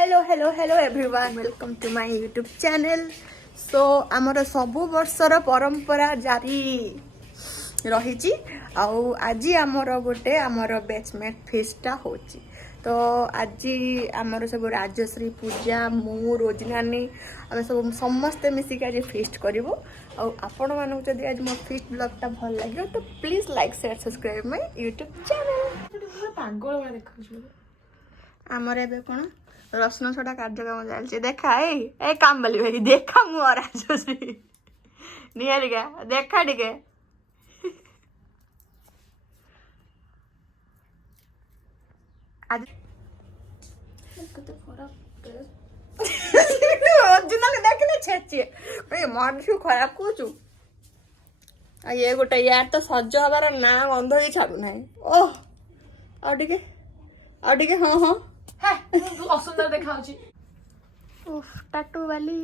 Hello everyone welcome to my YouTube channel. So आमर सबु वर्षर परंपरा जारी रही आज आमर गोटे आमर बैचमेट फीस्टा होची। तो आज आमर सब राजश्री पूजा मु रोजनानी आम सब समस्ते मिसिक आज फीस्ट करूँ। आपण मानक जदि आज मो फीस्ट ब्लॉगटा भल लगे तो please like share subscribe my YouTube channel. पागल वाला देखा आमर एबे कौन रसुण छटा कार्यक्रम चलছে देखा ए काम बाली भाई देखा मु और राजश्री निहारिका देखा टिके आज कते खराब ओरिजिनल देखले छेचे ए मन सु खराब कोचु आ ये गोटे यार तो सज हबार ना गंध भी छाडू नाही ओह आ टिके हां तू असुंदर देखाउची उफ टाटू वाली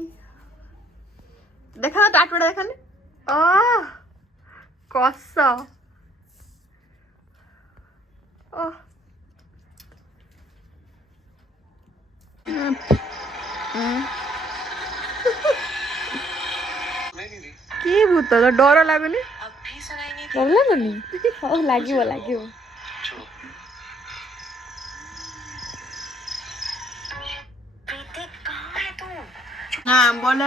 देखा टाटूटा देखाने आ कस ओ की भूत तो डर लागुनी डर लागुनी हो लागियो ना बोले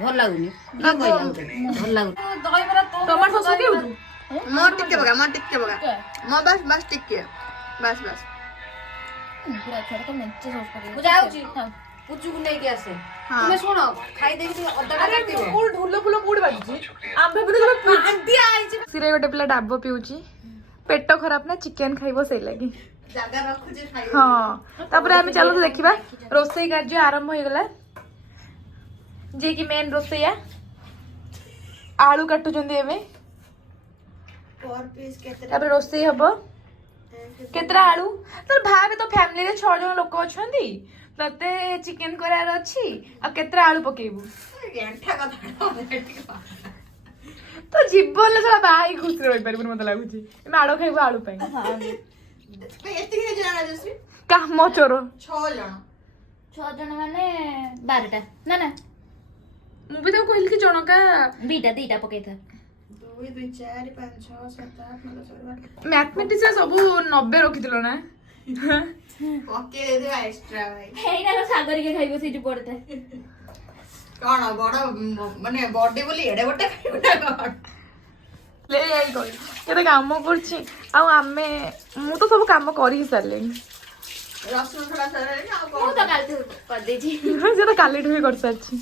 भल लागुनी भल लागुनी टमाटर सॉस के मोर टिके बगा मो बस टिके बस पूरा छोड़ तो मेंचे सॉस कर पूजा आउची पूजू को नहीं के आसे तुम सुनो खाई दे के अद्धा काटी फूल ढुल्लो फूल पूड बाजी आंबे पुरे सब पूजी आइची सिरे गोटे पिला डाबो पिउची पेट खराब ना चिकन खाइबो से लागि जागा रखु जे खाइ हां तापर हम चलो तो देखिबा रोसई कार्य आरंभ हो गला जे कि मेन रोसैया आलू काटु जंदी एमे पर पीस केते तापर रोसई हबो केतरा आलू तर भाबे तो फैमिली रे 6 जन लोक अछंदी तते चिकन करार अछि आ केतरा आलू पकेबू गेंठा कथा तो जीवन ले सब बाई खुश रहि परबो मत लागुची माडो खाइबो आलू पई एति के जाना जसरी काम चोर 6 जन माने 12टा ना ना मु भी तो कहल कि जनका दीटा पकेई था 2 2 4 5 6 7 8 9 10 11 मैथमेटिक्स से सब 90 रखिथिलो ना ओके दे दे एक्स्ट्रा भाई हेई ना सागर के खाइबो से जो पड़ते कोन बड़ माने बॉडी बोली एडे गोटे खाइबा कोन ले आई कोई केते काम करछि आ आमे मु तो सब काम करि सारले रसुण थोड़ा सारे ना मु तो काल कर देछि जे तो काली ढुई कर सारछि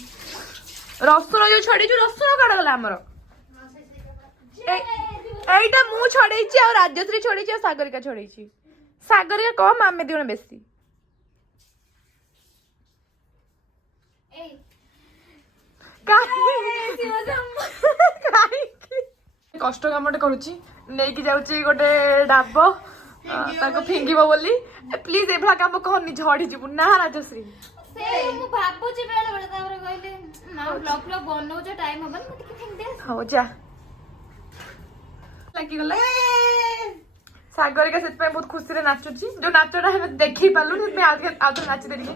रसुण जो छड़ी जो रसुण काढ गला हमर एइटा मु छड़ैछि आ राजश्री छड़ैछि आ सागरिका छड़ैछि सागरिका कम आमे दिउन बेसी ए कष्ट कामटे करुची नेकी जाउची गोटे डाब ताको फिंगिबो बोली प्लीज एभला काम कहनी झड़ी जिबु ना राजश्री से मु भाबो जे बेले बेले तापर कहले ना ब्लॉग बनौ जे टाइम हबन मु टिके फिंग दे हो जा लागी गला सागरिका सेत पे बहुत खुशी रे नाचुची जो नाचना हम देखि पालु सेत पे आज नाच देली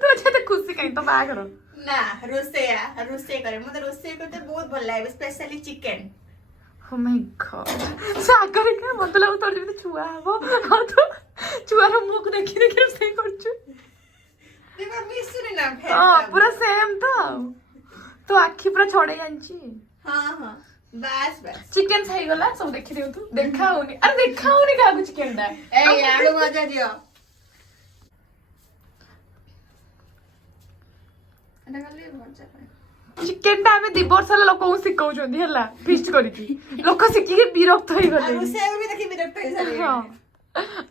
तो जे खुशी कहीं तो बागर ना रोसे करे मते रोसे करते बहुत भल लागे specially chicken oh my God Sagarika मतलब तोर जे छुआ हबो आ तो छुआर मुख देखि देखि से करछु देखो मिसुनी ना फेर हां पूरा सेम तो आखी पूरा छड़े जानची हां बस चिकन सही गला सब देखि देउ तू देखा होनी अरे देखा होनी का चिकन दा ए आलू मजा दियो एटा गले भजा चिकन टा हमें 2 वर्ष होला लोक को सिकाउ जंदी हला फीस्ट करी की लोक सिकी के विरक्त होई गले रोसे भी देखि विरक्त होई सारे हां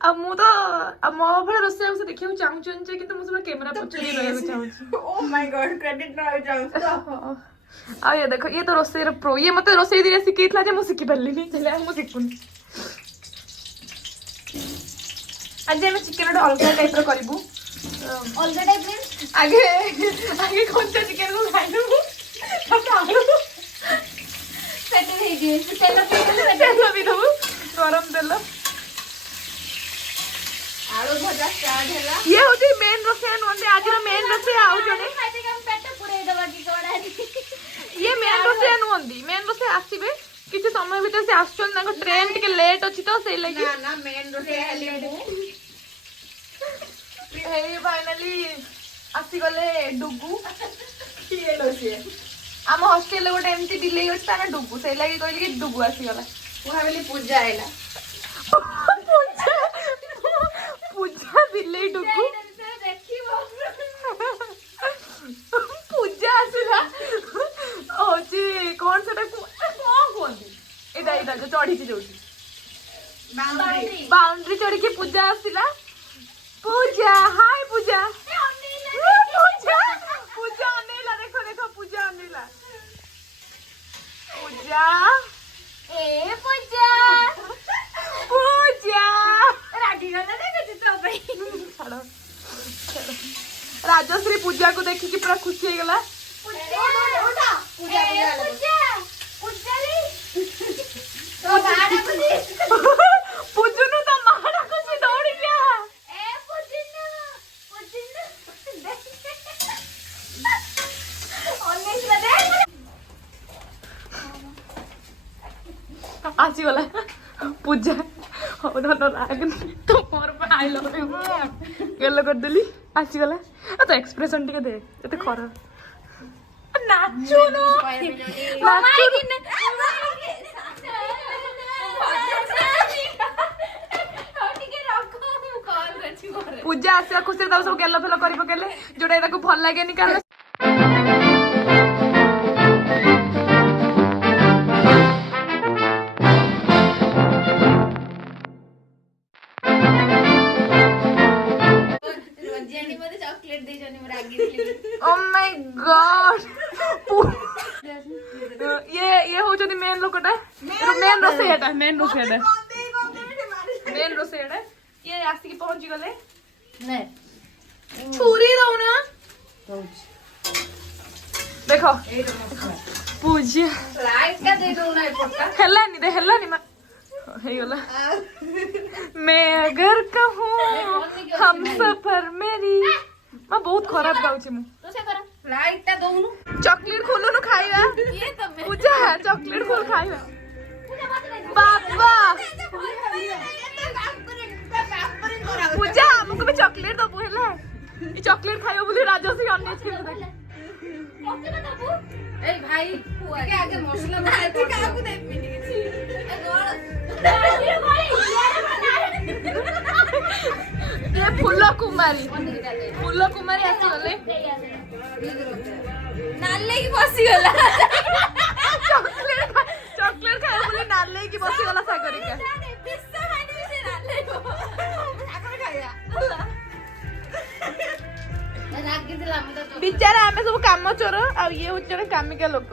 अब मु तो अब मो भले रोसे से देखियो चाहू जे कि तुम सब कैमरा पछड़ी रहबो चाहू ओ माय गॉड क्रेडिट ना जाऊ तो आ ये देखो ये तो रोसे प्रो ये मते रोसे दिले सिकीतला जे मु सिकी परली नहीं चले मु सिकुन आज हम चिकन अलग टाइप रो करबू अलग टाइप में आगे कौन सा चिकन को खाइबू सेटल हे दिए तेल पे ଆଉ ଜଣେ ये मेन रोसे नुहंती मेन रोसे आसीबे किसी समय भीतर से आछन ना ट्रेन टिके लेट अछि तो से लगी ना ना मेन रोसे हेले मु हे फाइनली आसी गले डुगु किए लोसे आम हॉस्टेल गोटे एमती बिलेई अछि ताना डुगु से लगी कहली कि डुगु आसी गला मु भाबिली पूजा आइला पूजा बिलेई डुगु पूजा आसीला होची कोन सेटा कोन कोंदी एटा एटा जो चढ़ी की जोटी बाउंड्री चढ़ी के पूजा आसीला पूजा हाय पूजा पूजा पूजा अनेला देखो देखो पूजा अनेला पूजा ए पूजा पूजा रागी गला देखो तो भाई छाड़ो छाड़ो राजश्री पूजा को देखी कि पूरा खुशी हो गला पूजा पूजा रे तो बाड़ा पूजी पूजनु तो मारा खुशी दौड़ गया ए पूजिना अन्य दे आसी गला पूजा हो न लागनी तो मोर पे आई लव यू गेलो कर देली आसी गला आ तो एक्सप्रेशन टिके दे एते खरा नाचो नो नाचो पूजा आसिया खुशी ताऊ सब गेलो फेलो करि पकेले जोडा एताको भल लागे नि कारण रोजियानी मते चॉकलेट दे जनी रागी दिले ओ माय गॉड ये हो जदी मेन लोकटा मेन रोसेटा मेन रोसेटा ये आसी की पहुंच गले नहीं छुरी दो ना देखो पूजा लाइट का दे दो ना पक्का हेलानी दे हेलानी मा हे गला मैं अगर कहूं हम सफर मेरी मैं बहुत खराब गाउची मु तो से कर लाइट ता दोनु चॉकलेट खोलो न खाइबा ये तब पूजा चॉकलेट खोल खाइबा पूजा बात नहीं बाबा पूजा हमको भी चॉकलेट दो पहले ये चॉकलेट खाइयो बोली राजसी अन्य खेल देख ओके बताबू ए भाई के आगे मसला बना के काकू दे पिनी छी ए ये फूलो कुमारी आसी गले नाले की बसी गला चॉकलेट खाए बोली नाले की बसी गला सागरी का पिस्ता खाने से नाले को सागर खाया रागी दिला हम तो बिचारा आमे सब काम चोर आ ये हो जने कामिका लोक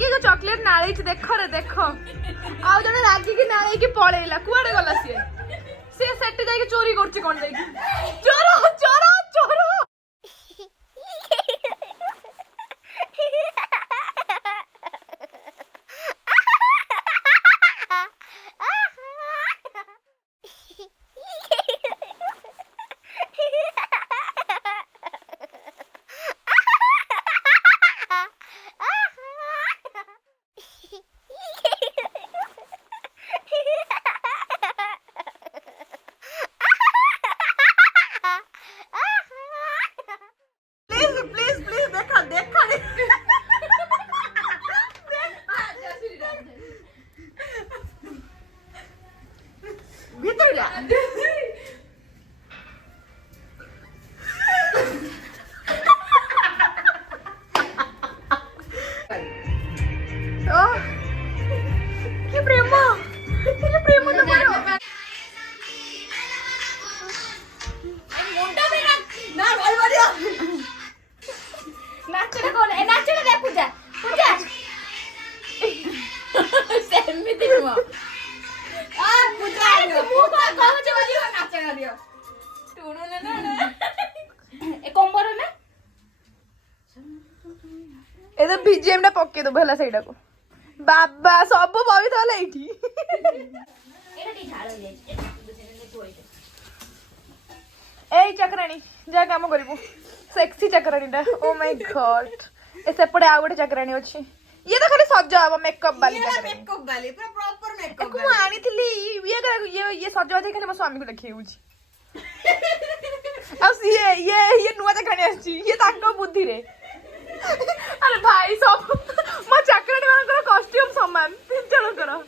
ये जो चॉकलेट नाळे छी देखो रे देखो आ जने रागी की नाळे की पळेला कुआडे गला से सेट जाई के चोरी करछि कोन जाई चोर चोर चोर प्लीज प्लीज देखा देखा भीतर जा ओ कि प्रेम तो मारो मुंडा में ना भाई बढ़िया नाचले कोन ए नाचले दे पूजा पूजा सेमिति मो आ पूजा मु को कहू छ बोली नाच ना दियो टुणु ना ए कंबर ना ए तो बीजेम टा पक्के दो भला सेटा को बाबा सब पवित्र होला एठी एटा टी झाड़ हो जाय ए चक्राणी जा काम करिबो सेक्सी चकराणीटा ओ माय गॉड ए सेपटे आ गोटे चकराणी अछि ये तो खाली सज हबो मेकअप वाली चकराणी मेकअप वाली पूरा प्रॉपर मेकअप को आनी थिली ये सज होते खाली मो स्वामी को देखिए बुझी अब ये नुआ चकराणी आछि ये ताको बुद्धि रे अरे भाई सब मो चकराणी मानकर कॉस्ट्यूम समान तीन जण करो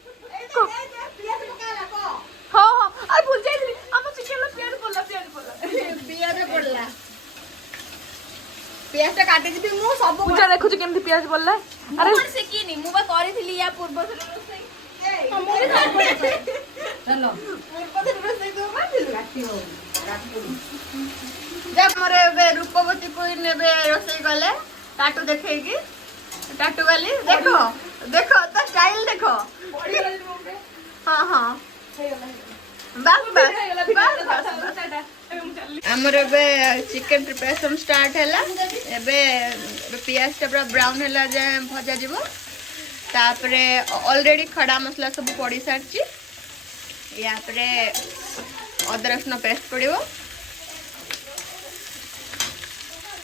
हाँ हाँ अरे भूल जाइली हम चिकन लो प्याज बोलला पियाज टा काटी दिबी मु सब पूजा देखु केमती प्याज बोलला अरे से की नहीं मुबा करिथिली या पूर्व से रोसई हम भी चलो पूर्व से रोसई तो माथिल काटी हो जब मोरे बे रूपवती कोई नेबे रोसई गले टाटू देखेगी टाटू वाली देखो देखो तो स्टाइल देखो हाँ हाँ आमर एबे चिकन प्रिपरेशन स्टार्ट हैला एबे पियाज टा पूरा ब्राउन हैला जे भजा जीवो तापरे ऑलरेडी खड़ा मसला सब पड़ी सारची या परे अदरक रसुन पेस्ट पड़िवो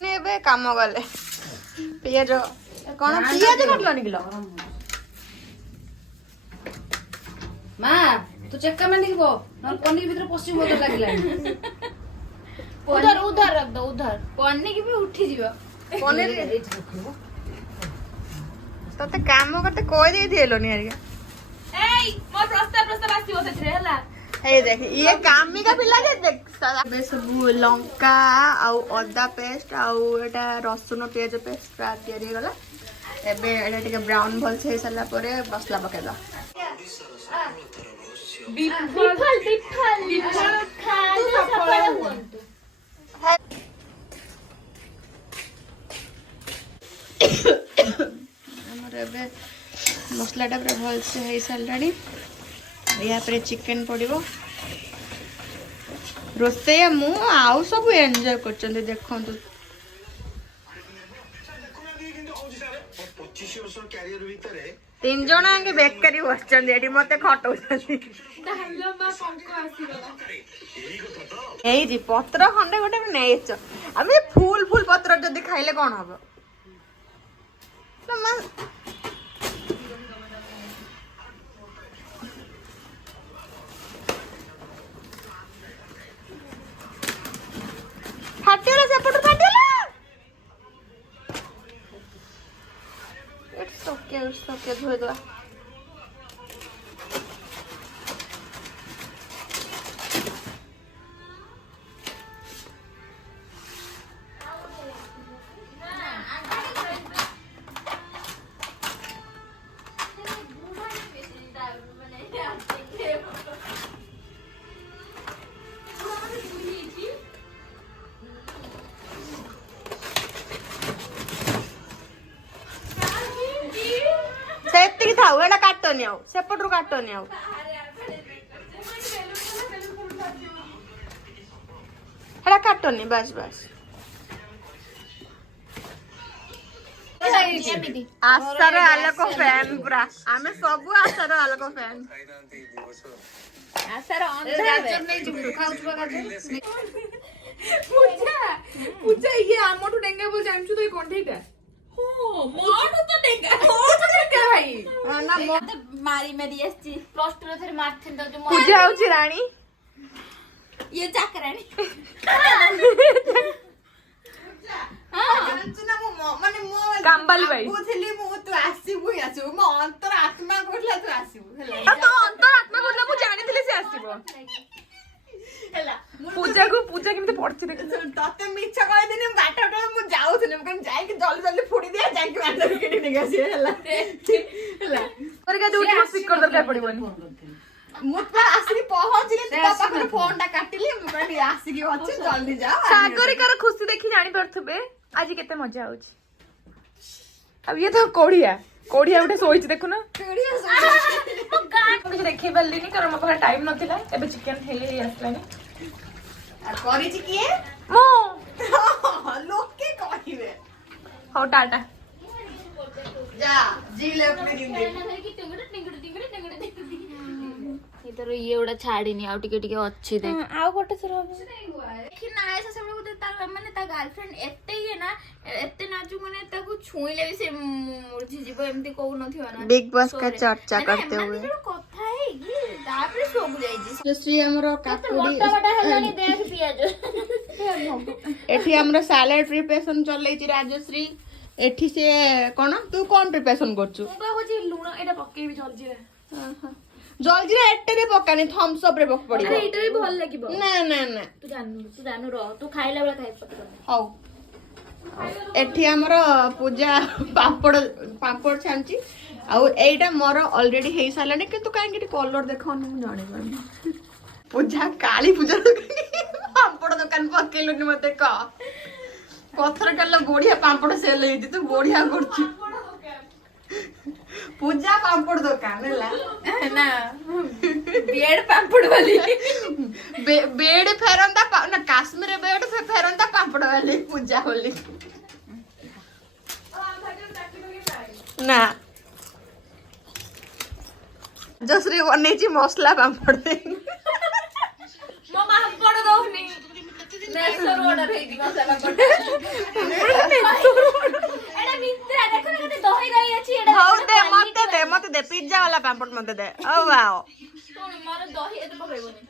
ने एबे काम गले पियाज कोन पियाज काटलो निकलो मां तू चक्का में देखबो न पन्नी के भीतर पसी बोल लागला उधर उधर रख दो उधर पन्नी के भी उठी जीवा पनीर तते काम करते कोई दे दिएलो नि यार एई मोर प्रस्ताव आसी होते रे हला हे देख ये कामी का पिला के देख बे सब लंका आउ अदा पेस्ट आउ एटा रसुन प्याज पेस्ट का तयारी गला एबे एटा टिके ब्राउन भल से सला परे मसला पकेदा बिफल खा दो सफल हुंतु हमर एबे मसलाटा पूरा भल से हे सालानी या पर चिकन पड़िबो रोसे मु आउ सब एन्जॉय करचंदे देखंतु तीन जण आगे बेकारी बसचंदे एठी मते खटौचंदी ताहलो मा पंको आसी गला एई जी पत्र खंडे गोटे नेच आमे फूल फूल पत्र जदी खाइले कोन हबो ना फाटिला सेपट फाटिला इट्स ओके धोई दो सेत्ती थाउ एटा काटनी आउ सेपटरू काटनी आउ एटा काटनी बस बस आशार आलोक फैन पूरा आमे सब आशार आलोक फैन आसार अंधा नहीं जिबु खाउछ पूजा पूजा ये आमठू डेंगा बोल जानछु तो ये कोंठेटा हो मोठू तो डेंगा भाई ना मारी मेरी एसची प्लस 2 रे थरे मारथिन तो जो पूजा होची रानी ये चाकरानी कांबाली बाई बुझली मु तू आसीबु यासु मो अंतर आत्मा कहला तू आसीबु हला तो अंतर आत्मा कोला मु जानिथिले से आसीबो हला पूजा केमते पड़छि देख तते मिछ कहि दिने गाटा गाटा मु जाउथने म कन जाई कि जल्दी जल्दी फुडी दिया जाई कि मांडा विकेट निगासी हला हला पर का उठी स्पीकर दरकार पड़िबोनी मु तो आसी पहुंचली तो पापा को फोन टा काटिली मु कहली आसी कि अछि जल्दी जा सागरिकार खुशी देखि जानि परथबे आज केते मजा आउछि अब ये तो कोड़िया उठे सोइछ देखु ना केड़िया कुछ देखि बल्ली नहीं कर मो टाइम नथिला एबे चिकन हेले आसलानी करी छी किए मो लोग के कहिबे हो टाटा जा जी ले अपने दिन की टिंगड़ टिंगड़ टिंगड़ टिंगड़ ତୋର ଇଏ ଗୁଡା ଛାଡିନି ଆଉ ଟିକେ ଟିକେ ଅଛି ଦେଖ ଆଉ ଗୋଟେ ଥର ହବ ଦେଖି ନା ଏସା ସବୁ ଗୋଟେ ତାର ମାନେ ତା ଗାର୍ଲଫ୍ରେଣ୍ଡ ଏତେ ଇଏ ନା ଏତେ ନାଜୁ ମାନେ ତାକୁ ଛୁଇଁଲେ ବି ସେ ମୁର୍ଝି ଯିବ ଏମିତି କହୁନଥିବ ନା बिग बॉस का चर्चा करते हुए କଥା ହେଇକି ତାପରେ ଶୋକୁ ଯାଇଛି श्री हमर काकुडी ମୋଟା ମୋଟା ହେଲାଣି ଦେଖ ପିଆଜ एठी हमर सैलेड प्रिपरेशन चलै छि राजश्री एठी से कोन तू कोन प्रिपरेशन करछु ମୁଁ କହୁଛି ଲୁଣ ଏଇଟା ପକେଇବି ଜଲଜିରା जल्दी एटे रे पकानी थम्स अप रे पक पड़ी ଆରେ ଏଇଟା ବି ଭଲ ଲାଗିବ ना ना ना ତୁ ଜାନୁ ରହ ତୁ ଖାଇଲା ବେଳେ ଖାଇ ପଟ ହଉ ଏଠି ଆମର ପୂଜା ପାମ୍ପଡ଼ ପାମ୍ପଡ଼ ଛାଣିଛି ଆଉ ଏଇଟା ମୋର ଅଲରେଡି ହେଇ ସାରିଲାଣି କିନ୍ତୁ କାହିଁକି ଏଠି କଲର ଦେଖାଉନି ମୁଁ ଜାଣିପାରୁନି ପୂଜା କାଳି ପୂଜା ପାମ୍ପଡ଼ ଦୋକାନ ପକେଇଲୁନି ମତେ କହ ପଥର କାଲ ବଢିଆ ପାମ୍ପଡ଼ ସେଲ୍ ହେଇଛି ତୁ ବଢିଆ କରୁଛୁ ପୂଜା ପାମ୍ପଡ଼ ଦୋକାନ ହେଲା ନା ବିଏଡ ପାମ୍ପଡ଼ वाली बेड फेरंदा ना काश्मीर बेड फेरंदा पापड़ वाली पूजा होली ना जसरी बनेची मसला पापड़ दे ମୋ ପାମ୍ପଡ଼ ଦଉନି ନେସର ଅର୍ଡର ହେଇଛି ମସଲା ପାମ୍ପଡ଼ ଏଟା ମିତ୍ରା ଦେଖ ନା କେତେ ଦହି ଦହି ଅଛି ଏଟା ହଉ ଦେ ମତେ ଦେ ପିଜ୍ଜା वाला पापड़ मते दे ओ वाओ ଶୁଣ ମୋର ଦହି ଏତେ ପକେଇବନି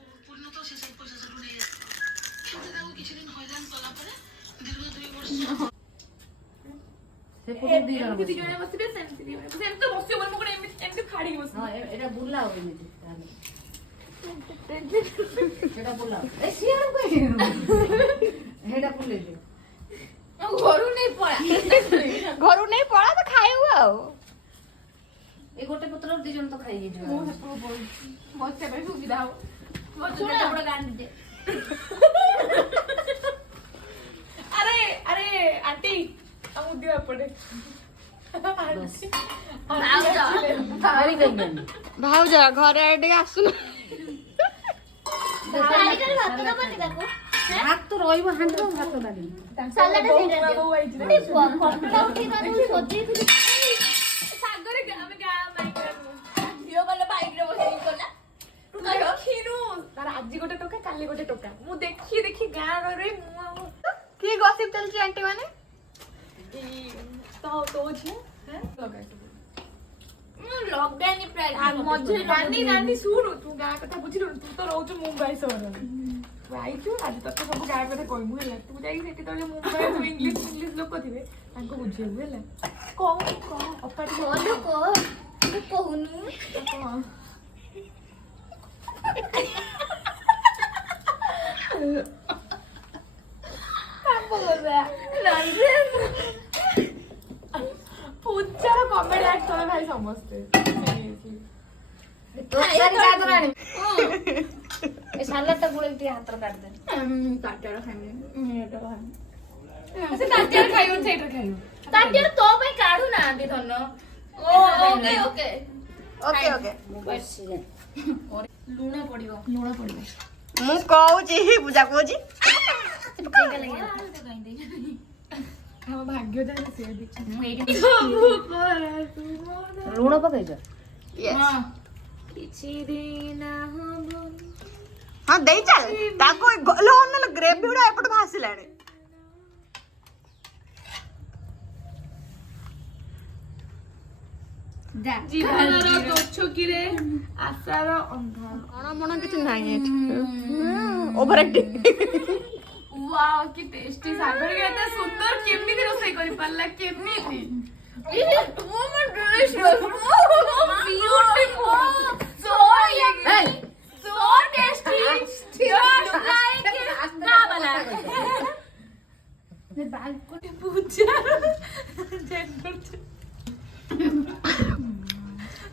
ଏମିତି ଦି ଜଣ ବସିବେ ସେମିତି ଦି ଜଣ ସେମିତି ତ ବସିବ ମୁଁ କଣ ଏମିତି ଫାଡ଼ିକି ବସିବି ଏଟା ବୁଲାଅ ଏମିତି ସେଟା ବୁଲାଅ ଏ ସିଆଡ କହି ହେଟା ବୁଲେଇ ଦିଅ ଆଉ ଘରୁ ନେଇ ପଳା ଘରୁ ନେଇ ପଳା ତ ଖାଇବୁ ଆଉ ଏ ଗୋଟେ ପତ୍ର ଦି ଜଣ ତ ଖାଇ ହେଇଯିବ ମୁଁ ବସିବା ପାଇଁ ସୁବିଧା ହବ ଶୁଣ ଗୋଟେ ଗାଣ୍ଡି ଦେ ଆରେ ଆରେ ଆଣ୍ଟି ଆମକୁ ଦିଅ ଏପଟେ ଭାଉଜ ଘରେ ଟିକେ ଆସୁନ ସାଲିଟାରେ ଭାତ ଦବନି ତାକୁ ହାତ ତ ରହିବ ହାଣ୍ଡିର ଭାତ ଡାଲି ସାଲାଡ ସେଇଟା ଦିଅ ବୋଉ ଆଇଛି ଗୋଟେ ଫଟୋ ଉଠେଇବା ତୁ ସଜେଇଥିଲି ସାଗରେ ଆମେ ଗାଁ ବାଇକରେ ଝିଅ ଗଲେ ବାଇକରେ ବସିକି ଗଲା ଦେଖିନୁ ତାର ଆଜି ଗୋଟେ ଟୋକା କାଲି ଗୋଟେ ଟୋକା ମୁଁ ଦେଖି ଗାଁ ରହି ମୁଁ ଆଉ କି ଗସିପ ଚାଲିଛି ଆଣ୍ଟି ମାନେ ତ ତୋ ଝିଅ ଲଗାଇଛୁ ମୁଁ ଲକଡାଉନ ପ୍ରାୟ ମଝିରେ ନାନୀ ଶୁଣୁ ତୁ ଗାଁ କଥା ବୁଝିଲୁ ତୁ ତ ରହୁଛୁ ମୁମ୍ବାଇ ସହରରେ ତୁ ଆଇଛୁ ଆଜି ତତେ ସବୁ ଗାଁ କଥା କହିବୁ ହେଲା ତୁ ଯାଇକି ସେଠି ତଳେ ମୁମ୍ବାଇ ସବୁ ଇଂଲିଶ ଲୋକ ଥିବେ ତାଙ୍କୁ ବୁଝେଇବୁ ହେଲା କଣ ଅପା ଟିକେ ତୁ କହୁନୁ ପୂଜାର କମେଡି ଆକ୍ଟର ଭାଇ ସମସ୍ତେ ଏ ସାଲାଡ ଟା ଗୁଳେଇ ଟିକେ ହାତର କାଟିଦେ ତାଟିଆରେ ଖାଇବି ସେ ତାଟିଆରେ ଖାଇବନି ସେଇଟାରେ ଖାଇବ ତାଟିଆରେ ତୋ ପାଇଁ କାଢୁ ନାହାନ୍ତି ଧନ ଓକେ ଓକେ ଓକେ ଓକେ ଲୁଣ ପଡିବ ମୁଁ କହୁଛି ପୂଜା କହୁଛି ଆମ ଭାଗ୍ୟ ଯାହା ସେ ଲୁଣ ପକେଇଛ କିଛି ଦିନ ହବ ହଁ ଦେଇ ଚାଲ ତାକୁ ଗ୍ରେଭି ଗୁଡା ଏପଟେ ଭାସିଲାଣି ଜୀବନର ଦୋଛକିରେ ଆଶାର ଅନ୍ଧାର କଣ ମଣ କିଛି ନାହିଁ ଏଠି ଓଭର ଆକ୍ଟିଂ ୱାଓ କି ଟେଷ୍ଟି ସାଗର କେତେ ସୁନ୍ଦର କେମିତି ରୋଷେଇ କରି ପାରିଲା କେମିତି Oh my delicious! Oh, beautiful! So yummy! So tasty! Just like Kabbalah! पूजा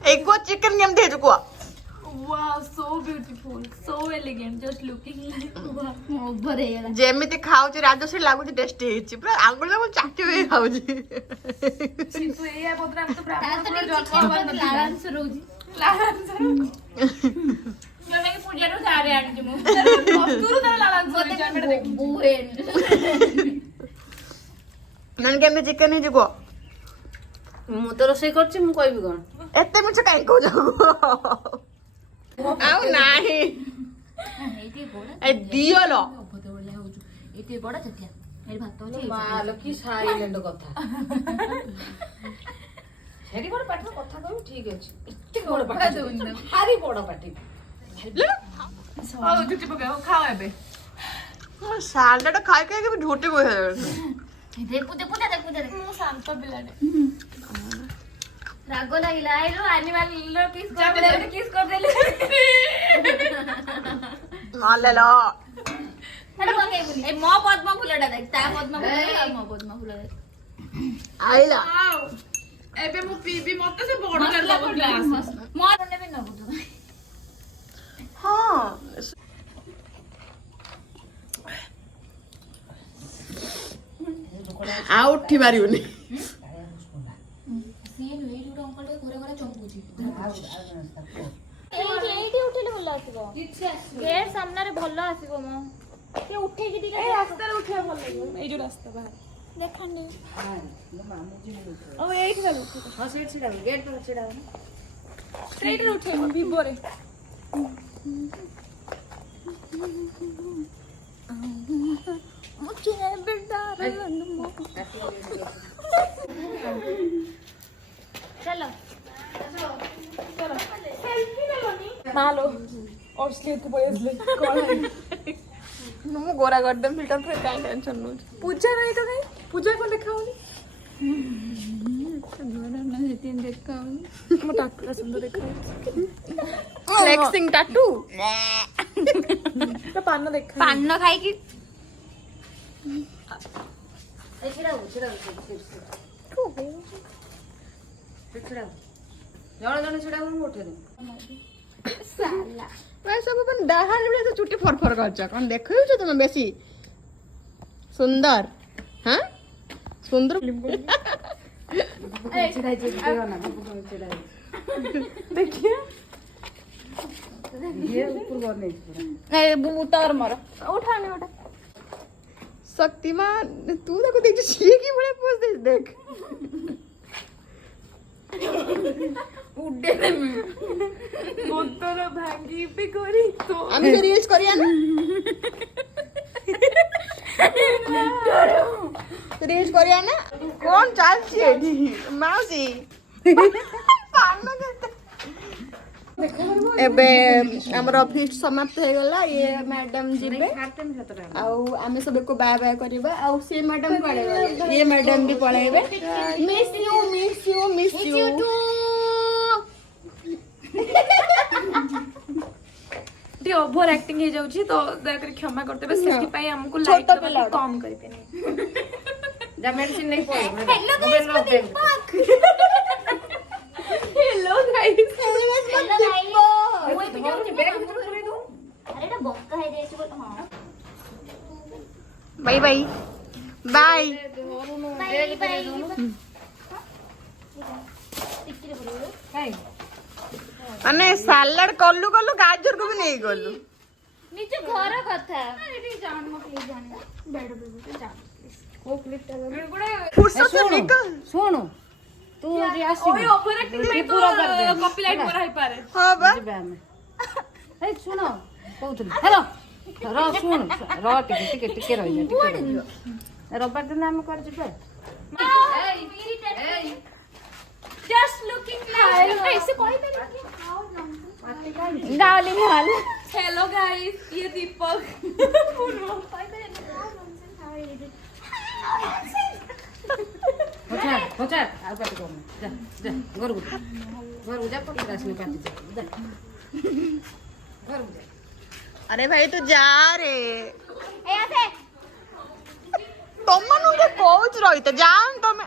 एक को चिकन गेम दे चुको Wow, so beautiful, so elegant, just looking like wow. Over ହେଇଗଲା ଯେମିତି ଖାଉଛି ରାଜଶ୍ରୀ ଲାଗୁଛି ଟେଷ୍ଟି ହେଇଛି ପୁରା ଆଙ୍ଗୁଳି ଲାଗୁଛି ଚାଟି ହେଇ ଖାଉଛି କିନ୍ତୁ ଏଇଆ ପତ୍ର ଆମେ ତ ବ୍ରାହ୍ମଣ ତାର କୁଳ ତ ଜନ୍ମ କିଛି ଲାଳାଂଶ ରହୁଛି ଲାଳାଂଶ ଯୋଉଟାକି ପୂଜାରୁ ସାରେ ଆଣିଛି ମୁଁ କସ୍ତୁରୁ ତାର ଲାଳାଂଶ ମତେ ଆମେ ଦେଖି ବୁହେନ ନହେଲେ କେମିତି ଚିକେନ ହେଇଛି କୁହ ମୁଁ ତ ରୋଷେଇ କରୁଛି ମୁଁ କହିବି କଣ ଏତେ ମିଛ କାହିଁ କହୁଛ ଆଉ ନାହିଁ ଏଇଠି ବଡ ଏ ଦିଅଲ ଅଭଦ ଭଳିଆ ହଉଛୁ ଏଇଠି ବଡ ଚଟିଆ ଏଇ ଭାତ ଅଛି ମାଲୋ କି ସାଇଲେଣ୍ଟ କଥା ସେଠି ବଡ ପାଟିର କଥା କହିବୁ ଠିକ ଅଛି ଏତେ ବଡ ପାଟି ଭାରି ବଡ ପାଟି ହଉ ଚୁଟି ପକାଅ ଖାଅ ଏବେ ସାଲାଡ ଖାଇ ଖାଇକି ବି ଝୋଟି ବହି ଦେଖୁ ଦେଖୁ ଦେଖୁ ଦେଖୁ ମୁଁ ଶାନ୍ତ ପିଲାଟେ ରାଗ ଲାଗିଲା ଆଇଲୁ ଆନିମାଲ କିସ୍ କରିଦେଲେ କିସ୍ କରିଦେଲେ ନଲେଲ ହେଟା ପକେଇବୁନି ଏ ମୋ ପଦ୍ମ ଫୁଲଟା ଦେଖ ତା ପଦ୍ମ ଫୁଲ ଆଉ ମୋ ପଦ୍ମ ଫୁଲ ଦେଖ ଆଇଲା ଏବେ ମୁଁ ପିଇବି ମତେ ସେ ବଡ ମସଲା ଦବ ଫୁଲ ଗ୍ଲାସ ମୋ ନେବି ନବୁ ତୁ ହଁ ଆଉ ଉଠି ପାରିବୁନି ସିଏ ନୁହେଁ ଏଇଠି ଗୋଟେ ଅଙ୍କଲ ଟେ ଘରେ ଘରେ ଚମ୍ପୁଛି ଏଇଠି ଉଠେଇଲେ ଭଲ ଆସିବ ଗେଟ୍ ସାମ୍ନାରେ ଭଲ ଆସିବ ମ ସେ ଉଠେଇକି ଟିକେ ଏଇ ରାସ୍ତାରେ ଉଠିବା ଭଲ ଲାଗିବ ଏଇ ଯୋଉ ରାସ୍ତା ବାହାରେ ଦେଖାଣ୍ଡି ଆଉ ଏଇଠି ଚାଲୁ ହଁ ସେଇଠି ଛିଡା ହବ ଗେଟ୍ ପାଖରେ ଛିଡା ହବ ସେଇଠି ଉଠେଇବ ଭିଭୋରେ चलो ମାଲୋ ଅଶ୍ଲିତ ପଳେଇ ଆସିଲେ ମୁଁ ଗୋରା କରିଦେମ ଫିଲ୍ଟର ଫ୍ରେ କାଇଁ ଟେନସନ ନଉଛି ପୂଜା ନାହିଁ ତ କାଇଁ ପୂଜା କଣ ଦେଖା ହଉନି ମୋ ଟାଟୁଟା ସୁନ୍ଦର ଦେଖା ଫ୍ଲେକ୍ସିଂ ଟାଟୁ ତ ପାନ ଦେଖା ପାନ ଖାଇକି ଛିଡା ହବ ଛିଡା ହବ ଛିଡା ହବ ଜଣେ ଜଣେ ଛିଡା ହବ ମୁଁ ଉଠେଇ ଦେବି ସାଲା ଭାଇ ସବୁ ମାନେ ଡାହାଣ ବେଳେ ତ ଚୁଟି ଫରଫର କରିଛ କଣ ଦେଖୁଛ ତମେ ବେଶୀ ସୁନ୍ଦର ହଁ ସୁନ୍ଦର ଛିଡା ହେଇଛି ନା ଛିଡା ହେଇଛି ଦେଖିଆ ଇଏ ଉପରକୁ ଅନେଇଛି ପୁରା ତୋର ମୋର ଉଠାନି ଗୋଟେ शक्तिमान तू देखो देख छिए की बड़ा पोज दे देख उड्डे ମୋତର ଭାଙ୍ଗି ବି କରି ତ আমি তো রিলস করিয়া না রিলস করিয়া না কোন চালছি এটি মাউসি পান করতে ଏବେ ଆମର ଫିଷ୍ଟ ସମାପ୍ତ ହେଇଗଲା ଇଏ ମ୍ୟାଡାମ ଯିବେ ଆଉ ଆମେ ସବୁକୁ ବାଏ ବାଏ କରିବା ଆଉ ସେ ମ୍ୟାଡାମ ପଳେଇବେ ଇଏ ମ୍ୟାଡାମ ବି ପଳେଇବେ miss you miss you miss you ଟିକେ ଓଭର ଆକ୍ଟିଂ ହେଇଯାଉଛି ତ ଦୟାକରି କ୍ଷମା କରିଦେବେ ସେଥିପାଇଁ ଆମକୁ ଛୋଟ ଲାଇକ୍ ପିଲା ଦେବାକୁ କମ କରିବେନି ଯା ମେଡିସିନ ନେଇ ପଳେଇବ hello guys hello guys hello guys ମୁଁ ଏବେ ଯାଉଛି ବ୍ୟାଗ ଭିତରେ ପୁରେଇ ଦଉ ଆରେ ଏଟା ବଙ୍କା ହେଇ ଯାଇଛି ବୋଲ ହଁ ବାଇ ବାଇ ବାଇ ବାଇ ବାଇ ଟିକିରେ ପୁରେଇ କାଇଁ ମାନେ ସାଲାଡ କଲୁ କଲୁ ଗାଜର କୁ ବି ନେଇ ଗଲୁ ନିଜ ଘର କଥା ଏଠି ଜାଣ ମୋ ପ୍ଲିଜ ଜାଣ ବେଡ ବେଡ ଜାଣ କୋଉ କ୍ଲିପଟା ଫୁର୍ସତ से निकल ଶୁଣୁ ତୁ ଯଦି ଆସିବୁ ଓଇ ଓଭର ଆକ୍ଟିଂ ପାଇଁ ତ ପୁରା କରିଦେ। କପିରାଇଟ୍ ମରା ହେଇପାରେ ହଁ ବା ଯିବେ ଆମେ ଏଇ ଶୁଣ କହୁଥିଲି ହେଲୋ ର ଶୁଣ ର ଟିକେ ଟିକେ ରହିଯା ଟିକେ ରହିଯା ରବିବାର ଦିନ ଆମେ କୁଆଡେ ଯିବା just looking like ऐसे कोई भी नहीं डार्लिंग हाल हेलो गाइस ये दीपक ପଚାର ପଚାର ଆଉ ପାଟି କରୁନି ଯା ଯା ଘରକୁ ଯା ପଚାର ଆସିନି ପାଟି ଯା ଘରକୁ ଯା अरे भाई तू जा रे ऐसे ତମମାନଙ୍କୁ କହୁଛ ରହିତେ ଯାଅ ତମେ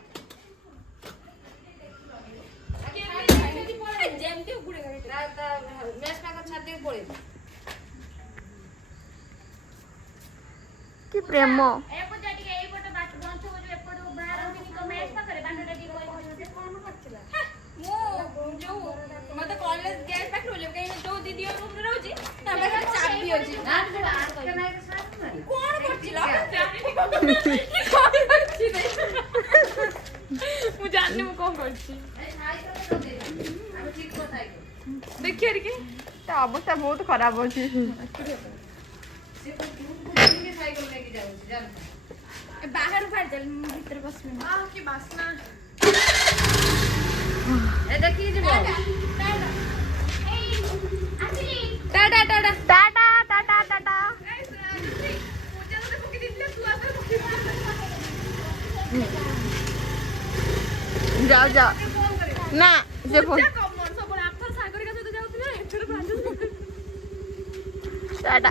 ଯେମିତି ଉଗୁଡେ ଗାଡି ମ୍ୟାଚ୍ ପାଖ ଛାଡ଼ି ଦେଇକି ପଳେଇବୁ କି ପ୍ରେମ ଏପଟ ଯା ଟିକେ ଏଇପଟ ବାଟ ବଞ୍ଚ ହୋ ଯୋଉ ଏପଟ ବାହାରନ୍ତିନି ତ ମେସ୍ ପାଖରେ ବାଟଟା ଟିକେ କଣ କରିଥିଲା ମୁଁ ଯୋଉ ମତେ କଲେଜ ଗେଟ୍ ପାଖରେ ବୋଲି କାଇଁ ଯୋଉ ଦିଦି ରୁମରେ ରହୁଛି ତା ପାଖରେ ଚାବି ଅଛି କଣ କରୁଥିଲ ମୁଁ ଜାଣିନି ମୁଁ କଣ କରିଛି ଦେଖିଆ ଟିକେ ତା ଅବସ୍ଥା ବହୁତ ଖରାପ ଅଛି। ବାହାରୁ ବାହାରି ଚାଲ ମୁଁ ଭିତରେ ବସିବି କି ବାସ୍ନା। ଦେଖିକି ଯିବ। ଟାଟା ଟାଟା ଟାଟା ଟାଟା ଟାଟା। ଯାଅ ଯାଅ ନା ସେ ଫୋନ ଟାଟା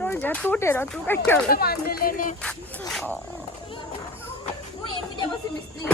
ରହିଯା ତୁ ଟେର ତୁ କାଟିବ। ମୁଁ ଏମିତି ବସି ମିସ୍ତ୍ରୀ